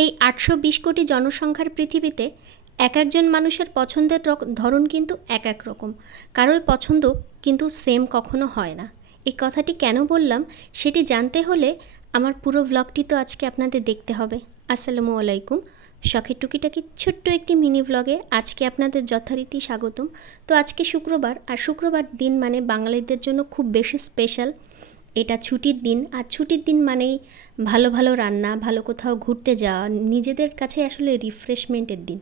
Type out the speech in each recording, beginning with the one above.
এই ৮২০ কোটি জনসংখ্যার পৃথিবীতে এক একজন মানুষের পছন্দের ধরন কিন্তু এক এক রকম। কারোর পছন্দ কিন্তু সেম কখনো হয় না। এই কথাটি কেন বললাম সেটি জানতে হলে আমার পুরো ব্লগটি তো আজকে আপনাদের দেখতে হবে। আসসালামু আলাইকুম। শখের টুকিটাকি ছোট্ট একটি মিনি ব্লগে আজকে আপনাদের যথারীতি স্বাগতম। তো আজকে শুক্রবার, আর শুক্রবার দিন মানে বাঙালিদের জন্য খুব বেশি স্পেশাল। এটা ছুটির দিন, আর ছুটির দিন মানেই ভালো ভালো রান্না, ভালো কোথাও ঘুরতে যাওয়া, নিজেদের কাছে আসলে রিফ্রেশমেন্টের দিন।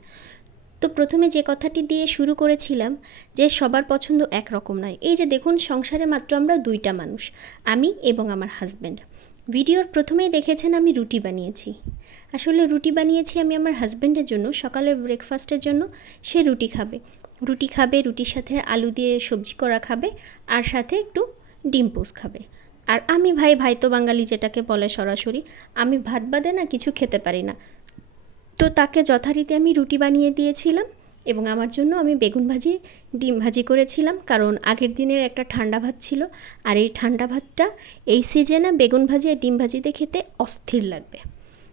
তো প্রথমে যে কথাটি দিয়ে শুরু করেছিলাম যে সবার পছন্দ একরকম নয়। এই যে দেখুন, সংসারে মাত্র আমরা দুইটা মানুষ, আমি এবং আমার হাজব্যান্ড। ভিডিওর প্রথমেই দেখেছেন আমি রুটি বানিয়েছি। আসলে রুটি বানিয়েছি আমি আমার হাজব্যান্ডের জন্য, সকালের ব্রেকফাস্টের জন্য। সে রুটি খাবে, রুটির সাথে আলু দিয়ে সবজি করা খাবে, আর সাথে একটু ডিম পোস্ট খাবে। আর আমি ভাই তো বাঙালি যেটাকে বলে সরাসরি, আমি ভাত বাদে না কিছু খেতে পারি না। তো তাকে যথারীতি আমি রুটি বানিয়ে দিয়েছিলাম, এবং আমার জন্য আমি বেগুন ভাজি, ডিম ভাজি করেছিলাম, কারণ আগের দিনের একটা ঠান্ডা ভাত ছিল। আর এই ঠান্ডা ভাতটা এই সিজনে বেগুন ভাজি আর ডিম ভাজিতে খেতে অস্থির লাগবে।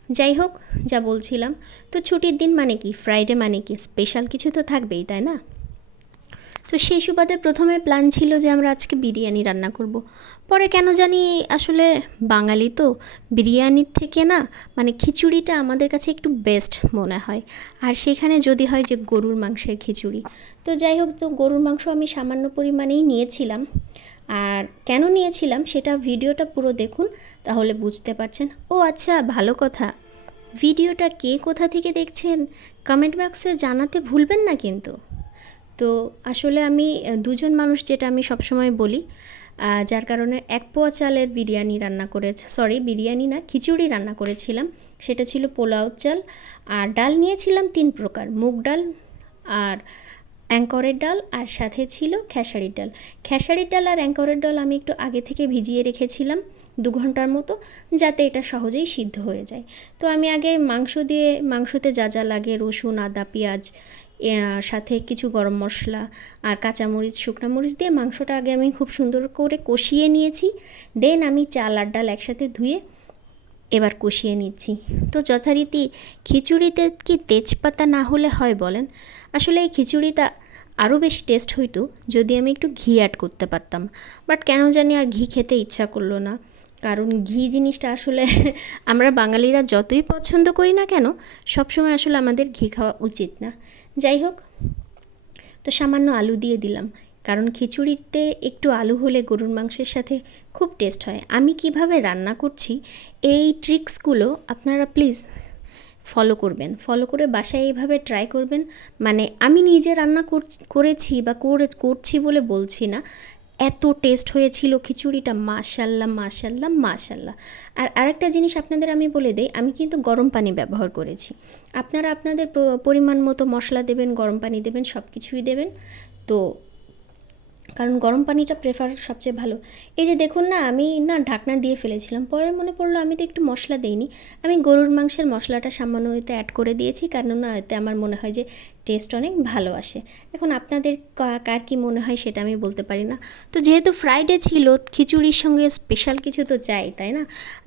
যাই হোক, যা বলছিলাম, তো ছুটির দিন মানে কি, ফ্রাইডে মানে কি, স্পেশাল কিছু তো থাকবেই, তাই না? তো সেই সুবাদে প্রথমে প্ল্যান ছিল যে আমরা আজকে বিরিয়ানি রান্না করব। পরে কেন জানি আসলে বাঙালি তো, বিরিয়ানির থেকে না মানে খিচুড়িটা আমাদের কাছে একটু বেস্ট মনে হয়। আর সেখানে যদি হয় যে গরুর মাংসের খিচুড়ি, তো যাই হোক, তো গরুর মাংস আমি সামান্য পরিমাণেই নিয়েছিলাম। আর কেন নিয়েছিলাম সেটা ভিডিওটা পুরো দেখুন, তাহলে বুঝতে পারছেন। ও আচ্ছা, ভালো কথা, ভিডিওটা কে কোথা থেকে দেখছেন কমেন্ট বক্সে জানাতে ভুলবেন না কিন্তু। তো আসলে আমি দুজন মানুষ, যেটা আমি সবসময় বলি, যার কারণে 1 পোয়া চালের বিরিয়ানি রান্না করে, সরি বিরিয়ানি না, খিচুড়ি রান্না করেছিলাম। সেটা ছিল পোলাও চাল। আর ডাল নিয়েছিলাম 3 প্রকার, মুগ ডাল আর অ্যাঙ্করের ডাল, আর সাথে ছিল খেসারির ডাল। খেসারির ডাল আর অ্যাঙ্করের ডাল আমি একটু আগে থেকে ভিজিয়ে রেখেছিলাম 2 ঘন্টার মতো, যাতে এটা সহজেই সিদ্ধ হয়ে যায়। তো আমি আগে মাংসতে যা যা লাগে, রসুন, আদা, পেঁয়াজ, সাথে কিছু গরম মশলা আর কাঁচামরিচ, শুকনো মরিচ দিয়ে মাংসটা আগে আমি খুব সুন্দর করে কষিয়ে নিয়েছি। দেন আমি চাল আর ডাল একসাথে ধুয়ে এবার কষিয়ে নিচ্ছি। তো যথারীতি খিচুড়িতে কি তেজপাতা না হলে হয় বলেন? আসলে এই খিচুড়িটা আরও বেশি টেস্ট হইতো যদি আমি একটু ঘি অ্যাড করতে পারতাম, বাট কেন জানি আর ঘি খেতে ইচ্ছা করলো না। কারণ ঘি জিনিসটা আসলে আমরা বাঙালিরা যতই পছন্দ করি না কেন, সবসময় আসলে আমাদের ঘি খাওয়া উচিত না। যাই হোক, তো সামান্য আলু দিয়ে দিলাম, কারণ খিচুড়িতে একটু আলু হলে গরুর মাংসের সাথে খুব টেস্ট হয়। আমি কিভাবে রান্না করছি এই ট্রিক্সগুলো আপনারা প্লিজ ফলো করবেন, ফলো করে বাসায় এইভাবে ট্রাই করবেন। মানে আমি নিজে রান্না করেছি বা করছি বলে বলছি না, এত টেস্ট হয়েছিল খিচুড়িটা, মাশাল্লাহ মাশাল্লাহ মাশাল্লাহ। আর আরেকটা জিনিস আপনাদের আমি বলে দেই, আমি কিন্তু গরম পানি ব্যবহার করেছি। আপনারা আপনাদের পরিমাণ মতো মশলা দেবেন, গরম পানি দেবেন, সব কিছুই দেবেন। তো কারণ গরম পানিটা প্রেফার সবচেয়ে ভালো। এই যে দেখুন না, আমি না ঢাকনা দিয়ে ফেলেছিলাম, পরে মনে পড়লো আমি তো একটু মশলা দেইনি। আমি গরুর মাংসের মশলাটা সামান্য এতে অ্যাড করে দিয়েছি, কারণ না এতে আমার মনে হয় যে টেস্ট অনেক ভালো আসে। এখন আপনাদের কার কী মনে হয় সেটা আমি বলতে পারি না। তো যেহেতু ফ্রাইডে ছিল, খিচুড়ির সঙ্গে স্পেশাল কিছু তো চাই, তাই না?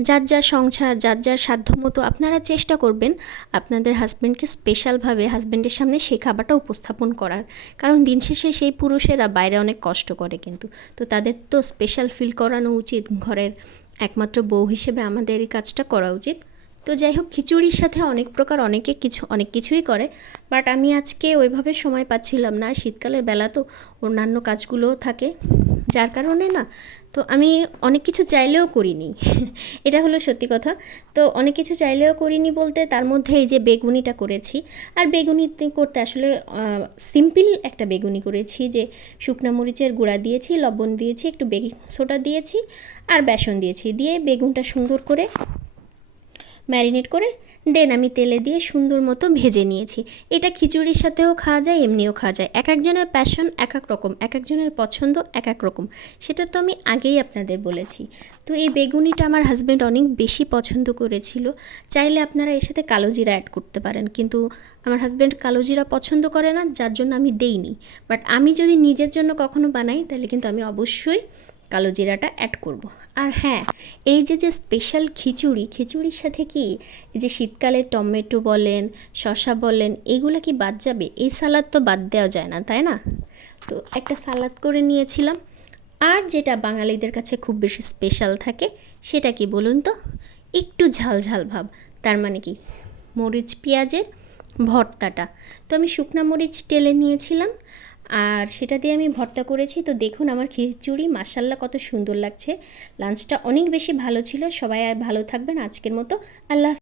যার যার সংসার, যার যার সাধ্য মতো আপনারা চেষ্টা করবেন আপনাদের হাজব্যান্ডকে স্পেশালভাবে হাজব্যান্ডের সামনে সেই খাবারটা উপস্থাপন করার। কারণ দিন শেষে সেই পুরুষেরা বাইরে অনেক কষ্ট করে কিন্তু, তো তাদের তো স্পেশাল ফিল করানো উচিত। ঘরের একমাত্র বউ হিসেবে আমাদের এই কাজটা করা উচিত। তো যাই হোক, খিচুড়ির সাথে অনেক প্রকার অনেক কিছুই করে, বাট আমি আজকে ওইভাবে সময় পাচ্ছিলাম না। শীতকালের বেলা তো অন্যান্য কাজগুলোও থাকে, যার কারণে না, তো আমি অনেক কিছু চাইলেও করিনি এটা হলো সত্যি কথা। তো অনেক কিছু চাইলেও করিনি বলতে, তার মধ্যে এই যে বেগুনিটা করেছি। আর বেগুনি করতে আসলে সিম্পল একটা বেগুনি করেছি, যে শুকনো মরিচের গুঁড়া দিয়েছি, লবণ দিয়েছি, একটু বেকিং সোডা দিয়েছি, আর বেসন দিয়েছি, দিয়ে বেগুনটা সুন্দর করে ম্যারিনেট করে দেন আমি তেলে দিয়ে সুন্দর মতো ভেজে নিয়েছি। এটা খিচুড়ির সাথেও খাওয়া যায়, এমনিও খাওয়া যায়। এক একজনের প্যাশন এক এক রকম, এক একজনের পছন্দ এক এক রকম, সেটা তো আমি আগেই আপনাদের বলেছি। তো এই বেগুনিটা আমার হাজব্যান্ড অনেক বেশি পছন্দ করেছিল। চাইলে আপনারা এর সাথে কালো জিরা অ্যাড করতে পারেন, কিন্তু আমার হাজব্যান্ড কালো জিরা পছন্দ করে না, যার জন্য আমি দেইনি। বাট আমি যদি নিজের জন্য কখনো বানাই তাহলে কিন্তু আমি অবশ্যই কালো জিরাটা অ্যাড করব। আর হ্যাঁ, এই যে স্পেশাল খিচুড়ির সাথে কি এই যে শীতকালে টমেটো বলেন, শসা বলেন, এগুলো কি বাদ যাবে? এই সালাদ তো বাদ দেওয়া যায় না, তাই না? তো একটা সালাদ করে নিয়েছিলাম। আর যেটা বাঙালিদের কাছে খুব বেশি স্পেশাল থাকে সেটা কি বলুন তো? একটু ঝাল ঝাল ভাব, তার মানে কি মরিচ পেঁয়াজের ভর্তাটা। তো আমি শুকনা মরিচ টেলে নিয়েছিলাম আর সেটা দিয়ে আমি ভর্তা করেছি। তো দেখুন আমার খিচুড়ি মাশাল্লাহ কত সুন্দর লাগছে। লাঞ্চটা অনেক বেশি ভালো ছিল। সবাই ভালো থাকবেন। আজকের মতো আল্লাহ।